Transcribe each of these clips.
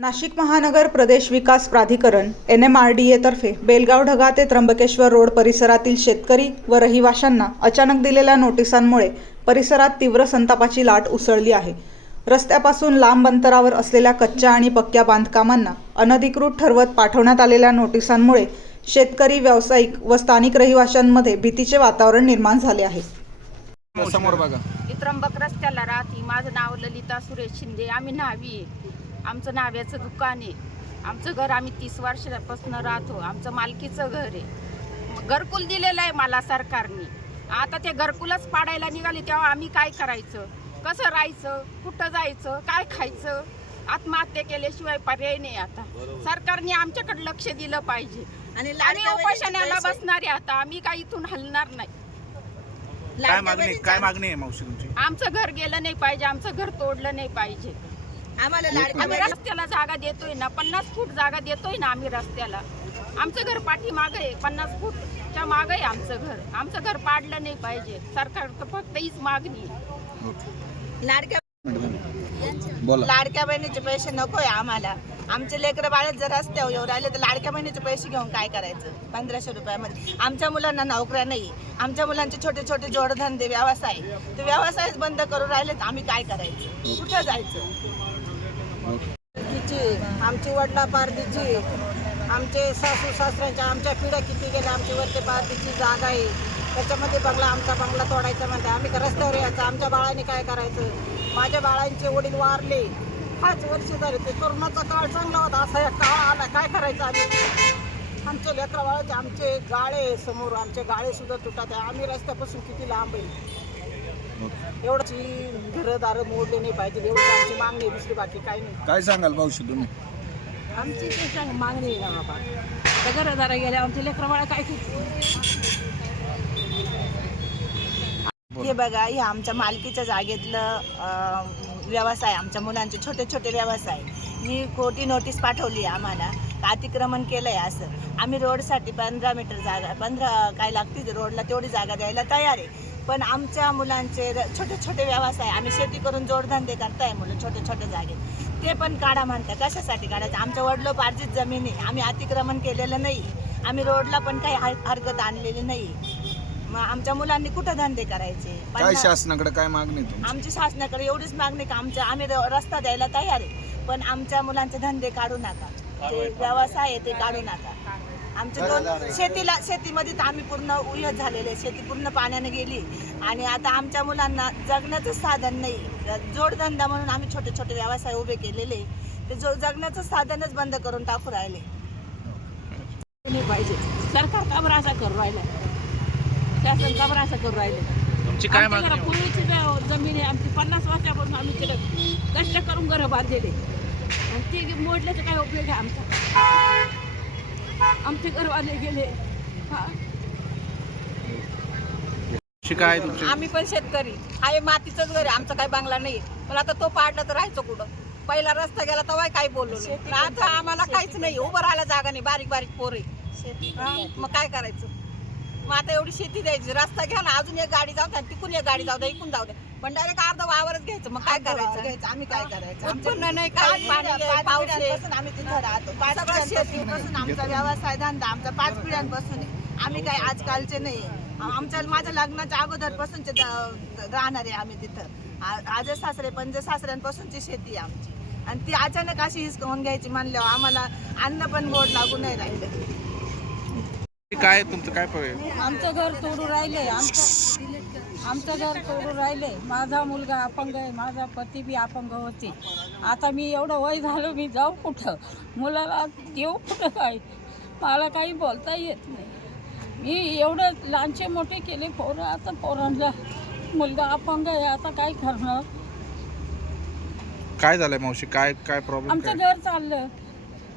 नाशिक महानगर प्रदेश विकास प्राधिकरण एन एम आर डी एतर्फे बेलगाव ढगा ते त्र्यंबकेश्वर रोड परिसरातील शेतकरी व रहिवाशांना अचानक दिलेल्या नोटिसांमुळे परिसरात तीव्र संतापाची लाट उसळली आहे. रस्त्यापासून लांब अंतरावर असलेल्या कच्च्या आणि पक्क्या बांधकामांना अनधिकृत ठरवत पाठवण्यात आलेल्या नोटिसांमुळे शेतकरी व्यावसायिक व स्थानिक रहिवाशांमध्ये भीतीचे वातावरण निर्माण झाले आहे. समोर बघा. त्र्यंबक रस्त्याला राहते. माझं नाव ललिता सुरेश शिंदे. आम्ही न्हावी आहे. आमचं नाव्याचं दुकान आहे. आमचं घर आम्ही तीस वर्षापासून राहतो. आमचं मालकीचं घर आहे. घरकुल दिलेलं आहे मला सरकारने. आता ते घरकुलच पाडायला निघाले तेव्हा आम्ही काय करायचं? कसं राहायचं? कुठं जायचं? काय खायचं? आत्महत्या केल्याशिवाय पर्याय नाही आता. सरकारने आमच्याकडे लक्ष दिलं पाहिजे. आणि आणि उपोषणाला बहिणीचे बसणारे आता. आम्ही काही इथून हलणार नाही. काय मागणी काय मागणी आहे मावशी तुमची? आमचं घर गेलं नाही पाहिजे. आमचं घर तोडलं नाही पाहिजे. आम्हाला आम्ही बहिणी- रस्त्याला जागा देतोय ना पन्नास फूट जागा देतोय ना आम्ही रस्त्याला. आमचं घर पाठी माग आहे पन्नास फूटच्या माग आहे आमचं घर. आमचं घर पाडलं नाही पाहिजे. सरकार फक्त हीच मागणी आहे. लाडक्या बोला. लाडक्या बहिणीचे पैसे नकोय आम्हाला. आमचे लेकरं बाळत जर रस्त्यावर येऊ राहिले तर लाडक्या बहिणीचे पैसे घेऊन काय करायचं? पंधराशे रुपयामध्ये. आमच्या मुलांना नोकऱ्या नाही. आमच्या मुलांचे छोटे छोटे जोडधंदे व्यवसाय. ते व्यवसायच बंद करून राहिले तर आम्ही काय करायचं? कुठं जायचं? पारदीची आमची वडला पारदीची आमचे सासू सासऱ्यांच्या आमच्या पिढ्या किती गेल्या आमची वरती पारदीची जागा आहे. त्याच्यामध्ये बंगला आमचा बंगला तोडायचा म्हणते. आम्ही रस्त्यावर यायचं. आमच्या बाळाने काय करायचं? माझ्या बाळांचे वडील वारले. पाच वर्ष झाले ते कोरोनाचा काळ चांगला होता. असा एक काळ आला. काय करायचं आम्ही? आमचे लेकरा बाळाचे आमचे गाळे समोर आमचे गाळे सुद्धा तुटत आहे आम्ही रस्त्यापासून किती लांब आहे? एवढंची घरं दारं मोडले नाही पाहिजे एवढी आमची मागणी आहे, दुसरी बाकी काही नाही. काय सांगाल मावशी तुम्ही? आमची ते सांग मागणी आहे ना बाबा त्या घरदारा गेल्या आमचे लेकरं बाळा काय हे बघा हे आमच्या मालकीच्या जागेतलं अं, व्यवसाय आमच्या मुलांचे छोटे छोटे व्यवसाय. ही खोटी नोटीस पाठवली आहे आम्हाला का अतिक्रमण केलं आहे असं. आम्ही रोडसाठी पंधरा मीटर जागा पंधरा काय लागते रोडला तेवढी जागा द्यायला तयार आहे. पण आमच्या मुलांचे र- छोटे छोटे व्यवसाय आम्ही शेती करून जोडधंदे करताय मुलं छोटे छोटे जागेत ते पण काढा म्हणतात. कशासाठी काढायचं? आमच्या वडलोपार्जित जमीन आहे आम्ही अतिक्रमण केलेलं नाही. आम्ही रोडला पण काही हर- हरकत आणलेली नाही. मग आमच्या मुलांनी कुठं धंदे करायचे? काय शासनाकडे काय मागणी आहे तुमची? आमची शासनाकडे एवढीच मागणी का? आमच्या आम्ही र- रस्ता द्यायला तयार आहे. पण आमच्या मुलांचे धंदे काढू नका. ते व्यवसाय आहे ते काढू नका. आमचे दोन शेतीला शेतीमध्ये तर आम्ही पूर्ण उयत झालेले आहे. शेती पूर्ण पाण्याने गेली. आणि आता आमच्या मुलांना जगण्याचं साधन नाही. जोडधंदा म्हणून आम्ही छोटे छोटे व्यवसाय उभे केलेले. ते जो जगण्याचं साधनच बंद करून टाकू राहिले. पाहिजे. सरकार का बरं असा करू राहिलं शासन का बरं असं करू राहिलं. तुमची काय आमच्या मागणी पूर्वीची जमीन आहे आमची पन्नास वर्षापासून आम्ही तिला कष्ट करून घरं बांधलेले. आणि ते मोडल्याचा काय उपयोग आहे आमचा? आमचे घरवाले गेले. हा. काय तुमची? आम्ही पण शेतकरी. आहे मातीचंच घर आहे आमचा काही बंगला नाही. पण आता तो पाडला तर राहायचं कुठं? पहिला रस्ता गेला तेव्हा काही बोललो नाही. पण आता आम्हाला काहीच नाही. उभं राहायला जागा नाही. बारीक बारीक पोर आहे मग काय करायचं? मग आता एवढी शेती द्यायची. रस्ता घ्या ना. अजून एक गाडी जाऊ द्या तिकून एक गाडी जाऊ द्या इकून जाऊ द्या. पण डायरेक्ट अर्धा वावरच घ्यायचं. मग काय करायचं? घ्यायचं. आम्ही काय करायचं? उत्पन्न नाही काय पाणी पाऊस आम्ही तिथं राहतो. पाच पिढ्यांपासून आमचा व्यवसाय धंदा आमचा पाच पिढ्यांपासून आहे. आम्ही काही आजकालचे नाही. आमच्या माझ्या लग्नाच्या अगोदरपासूनचे द- राहणार आहे आम्ही तिथं. आजे सासरे पंजे सासऱ्यांपासूनची शेती आहे आमची. आणि ती अचानक अशी हिसकावून घ्यायची म्हणल्यावर आम्हाला अन्न पण गोड लागू नाही राहिलं. काय तुमचं? काय आमचं घर तोडून राहिले आमचं आमचं घर तोडून राहिले. माझा मुलगा अपंग आहे माझा पती बी अपंग होते. आता मी एवढं वय झालं मी जाऊ कुठं? मुलाला देऊ कुठं काय? मला काही बोलता येत नाही. मी एवढं लहानचे मोठे केले पोरं आता पोरांना मुलगा अपंग आहे आता काय करणार? काय झालंय मावशी? काय काय प्रॉब्लेम आमचं घर चाललं.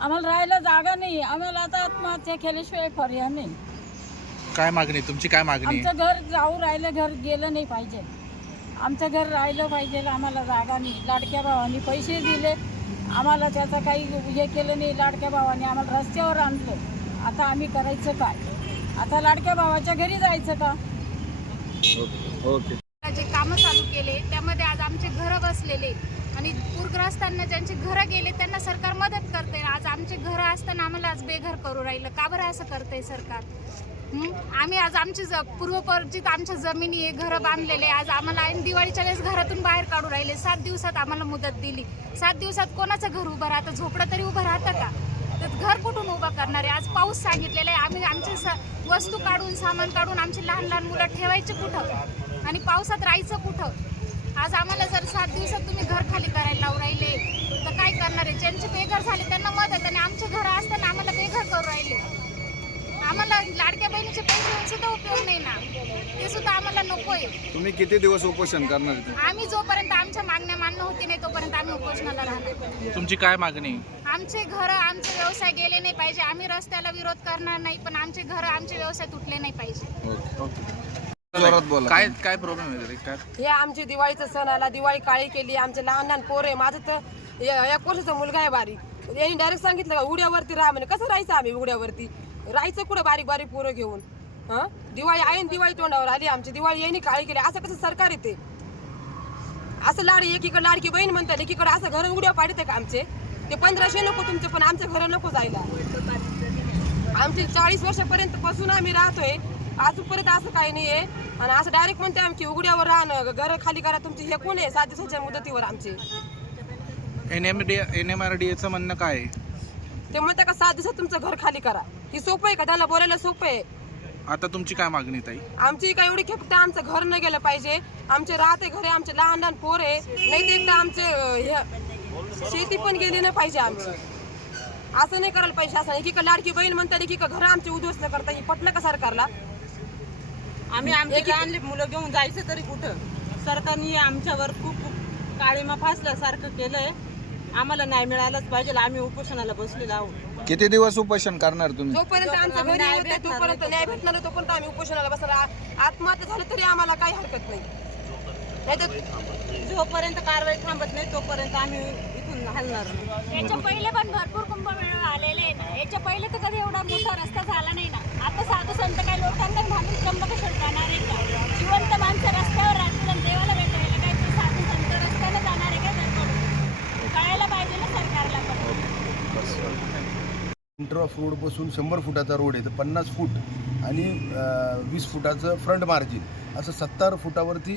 आम्हाला राहायला जागा नाही. आम्हाला आता आत्महत्या केल्याशिवाय पर्याय नाही. काय मागणी? तुमची काय मागणी? आमचं घर जाऊ राहिलं घर गेलं नाही पाहिजे. आमचं घर राहिलं पाहिजे आम्हाला जागा नाही. लाडक्या भावाने पैसे दिले. आम्हाला त्याचं काही हे केलं नाही. लाडक्या भावाने आम्हाला रस्त्यावर आणलं. आता आम्ही करायचं काय? आता लाडक्या भावाच्या घरी जायचं का? Okay okay. जे कामं चालू केले त्यामध्ये आज आमचे घरं बसलेले. आणि पूरग्रस्तांना ज्यांची घरं गेले त्यांना सरकार मदत करते आज आमचे घरं असताना आम्हाला आज बेघर करू राहिलं. का बरं असं करतंय सरकार? आम्ही आज आमची ज पूर्वपरिचित आमच्या जमिनी आहे घरं बांधलेले आहे. आज आम्हाला ऐन दिवाळीच्या वेळेस घरातून बाहेर काढू राहिले. सात दिवसात आम्हाला मुदत दिली. सात दिवसात कोणाचं घर उभं राहतं? झोपडं तरी उभं राहतं का? तर घर कुठून उभं करणार आहे? आज पाऊस सांगितलेला आहे. आम्ही आमचे स वस्तू काढून सामान काढून आमची लहान लहान मुलं ठेवायची कुठं? आणि पावसात राहायचं कुठं? आज आम्हाला जर सात दिवसात तुम्ही घर खाली करायला लावून राहिले तर काय करणार आहे? ज्यांचे बेघर झाले त्यांना मदत आणि आमचे घर असताना आम्हाला बेघर करू राहिले. आम्हाला लाडक्या बहिणीचे पैसे देऊन सुद्धा उपयोग नाही ना. ते सुद्धा आम्हाला नकोय. तुम्ही किती दिवस उपोषण करणार इथे? आम्ही जोपर्यंत आमच्या मागण्या मान्य होती नाही तोपर्यंत आम्ही उपोषणाला राहणार. तुमची काय मागणी? आमचे घर आमचे व्यवसाय गेले नाही पाहिजे. आम्ही रस्त्याला विरोध करणार नाही पण आमचे घर आमचे व्यवसाय तुटले नाही पाहिजे. जोरात बोला. काय काय प्रॉब्लेम आहे काय? हे आमची दिवाळीचा सण आला दिवाळी काळी केली आमचे लहान लहान पोरं आहे. माझं तर एक वर्षाचा मुलगा आहे बारीक. यांनी डायरेक्ट सांगितलं का उड्यावरती राहा म्हणे. कसं राहायचं आम्ही उड्यावरती? राहायचं कुठं बारीक बारीक पोरं घेऊन? हं? दिवाळी आहे दिवाळी तोंडावर आली आमची. दिवाळी यांनी काळी केली. असं कसं सरकार येते? असं लाड एकीकडे लाडकी बहीण म्हणतात एकीकडे असं घर उड्या पाडते का आमचे? ते पंधराशे नको तुमचे पण आमचे घर नको जायला. आमची चाळीस वर्षापर्यंत पासून आम्ही राहतोय. अजूनपर्यंत असं काही नाही आहे आणि असं डायरेक्ट म्हणते आम्ही की उघड्यावर राहणं घर खाली करा. तुमची हे कोण आहे? सात दिवसाच्या मुदतीवर आमचे. N M D N M R D एचं म्हणणं काय ते म्हणते का सात दिवसात तुमचं घर खाली करा. ही सोपं आहे का? त्याला बोलायला सोपं आहे. आता तुमची काय मागणी आहे, ताई? आमची काय एवढी खेपते आमचं घर न गेलं पाहिजे. आमचे राहते घरे आमचे लहान लहान पोर आहे. नाही ते एकदा आमचे अं, हे शेती पण गेली नाही पाहिजे आमची. असं नाही करायला पाहिजे शासन एकीकडे लाडकी बहीण म्हणतात की घर आमचे उद्ध्वस्त करता ही पटलं का सरकारला? आम्ही आमची लहान मुलं घेऊन जायचं तरी कुठं? सरकारने आमच्यावर खूप खूप काळीमा फासल्यासारखं केलंय. आम्हाला न्याय मिळायलाच पाहिजे. आम्ही उपोषणाला बसलेलो आहोत. किती दिवस उपोषण करणार तुम्ही? जोपर्यंत आमच्या घरी न्याय भेटणार तोपर्यंत नाही, न्याय भेटणार नाही, तोपर्यंत आम्ही उपोषणाला बसणार. आ- आत्महत्या झाली तरी आम्हाला काही हरकत नाही. नाहीतर जोपर्यंत कारवाई थांबत नाही तोपर्यंत आम्ही इथून हलणार नाही. याच्या पहिले पण भरपूर कुंभमेळा आलेले आहे ना याच्या पहिले तर कधी एवढा मोठा रस्ता झाला नाही ना. आता साधू संत काही लोकांना घालून त्र्यंबकेश्वर जाणार आहे का? जिवंत माणसं रस्त्यावर आणि देवाला भेटायला काय ते साधू संत रस्त्याने जाणार आहे का धडपडून कळायला पाहिजे ना सरकारला पण सेंटर ऑफ रोडपासून शंभर फुटाचा रोड आहे तर पन्नास फूट आणि वीस फुटाचं फ्रंट मार्जिन असं सत्तर फुटावरती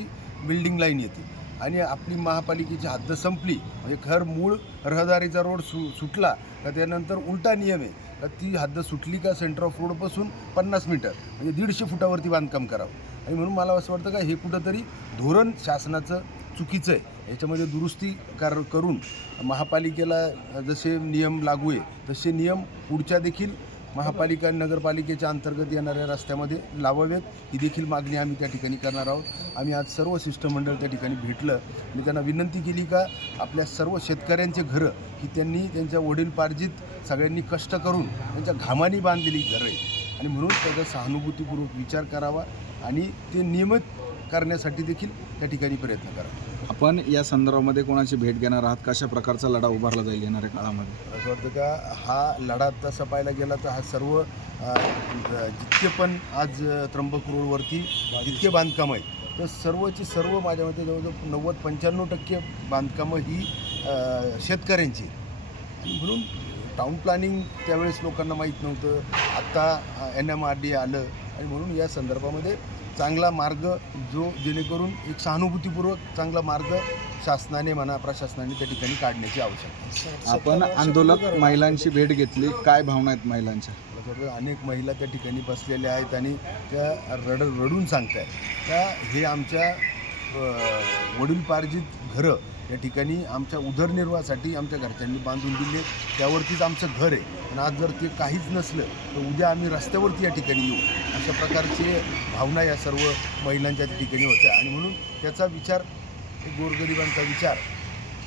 बिल्डिंग लाईन येते. आणि आपली महापालिकेची हद्द संपली म्हणजे खर मूळ रहदारीचा रोड सु सुटला का त्यानंतर उलटा नियम आहे का ती हद्द सुटली का सेंटर ऑफ रोडपासून पन्नास मीटर म्हणजे दीडशे फुटावरती बांधकाम करावं. आणि म्हणून मला असं वाटतं का हे कुठंतरी धोरण शासनाचं चुकीचं आहे. याच्यामध्ये दुरुस्ती कार करून महापालिकेला जसे नियम लागू आहे तसे नियम पुढच्या देखील महापालिका नगरपालिकेच्या अंतर्गत येणाऱ्या रस्त्यामध्ये लावावेत. ही देखील मागणी आम्ही त्या ठिकाणी करणार आहोत. आम्ही आज सर्व शिष्टमंडळ त्या ठिकाणी भेटलं. मी त्यांना विनंती केली का आपल्या सर्व शेतकऱ्यांचे घरं की त्यांनी त्यांच्या वडीलपार्जित सगळ्यांनी कष्ट करून त्यांच्या घामानी बांधलेली घरं आहेत. आणि म्हणून त्याचा सहानुभूतीपूर्वक विचार करावा आणि ते नियमित करण्यासाठी देखील त्या ठिकाणी प्रयत्न करावा. आपण या संदर्भामध्ये कोणाची भेट घेणार आहात? कशा प्रकारचा लढा उभारला जाईल येणाऱ्या काळामध्ये? असं वाटतं का? हा लढा तसा पाहायला गेला तर हा सर्व जितके पण आज त्र्यंबक रोडवरती जितके बांधकाम आहेत तर सर्वची सर्व माझ्या मते जवळजवळ नव्वद पंच्याण्णव टक्के बांधकामं ही शेतकऱ्यांची आणि म्हणून टाऊन प्लॅनिंग त्यावेळेस लोकांना माहीत नव्हतं. आत्ता एन एम आर डी आलं. आणि म्हणून या संदर्भामध्ये चांगला मार्ग जो जेणेकरून एक सहानुभूतीपूर्वक चांगला मार्ग शासनाने म्हणा प्रशासनाने त्या ठिकाणी काढण्याची आवश्यकता. आपण आंदोलक महिलांची भेट घेतली. काय भावना आहेत महिलांच्या? अनेक महिला त्या ठिकाणी बसलेल्या आहेत आणि त्या रड रडून सांगत आहेत का हे आमच्या वडीलपार्जित घरं या ठिकाणी आमच्या उदरनिर्वाहासाठी आमच्या घरच्यांनी बांधून दिले. त्यावरतीच आमचं घर आहे. आणि आज जर ते काहीच नसलं तर उद्या आम्ही रस्त्यावरती या ठिकाणी येऊ. अशा प्रकारचे भावना या सर्व महिलांच्या त्या ठिकाणी होत्या. आणि म्हणून त्याचा विचार गोरगरिबांचा विचार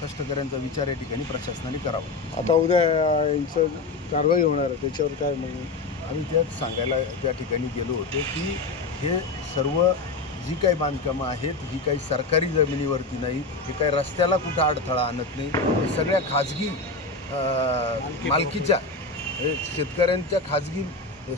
कष्टकऱ्यांचा विचार या ठिकाणी प्रशासनाने करावा. आता उद्या यांचं कारवाई होणार आहे. त्याच्यावर काय मग आम्ही त्यात सांगायला त्या ठिकाणी गेलो होतो की हे सर्व जी काही बांधकामं आहेत ही काही सरकारी जमिनीवरती नाही हे काही रस्त्याला कुठं अडथळा आणत नाही हे सगळ्या खाजगी मालकीच्या शेतकऱ्यांच्या खाजगी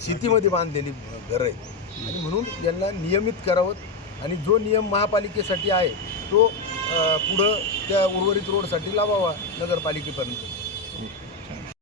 शेतीमध्ये बांधलेली घरं आहेत. आणि म्हणून यांना नियमित करावं आणि जो नियम महापालिकेसाठी आहे तो पुढं त्या उर्वरित रोडसाठी लावावा नगरपालिकेपर्यंत.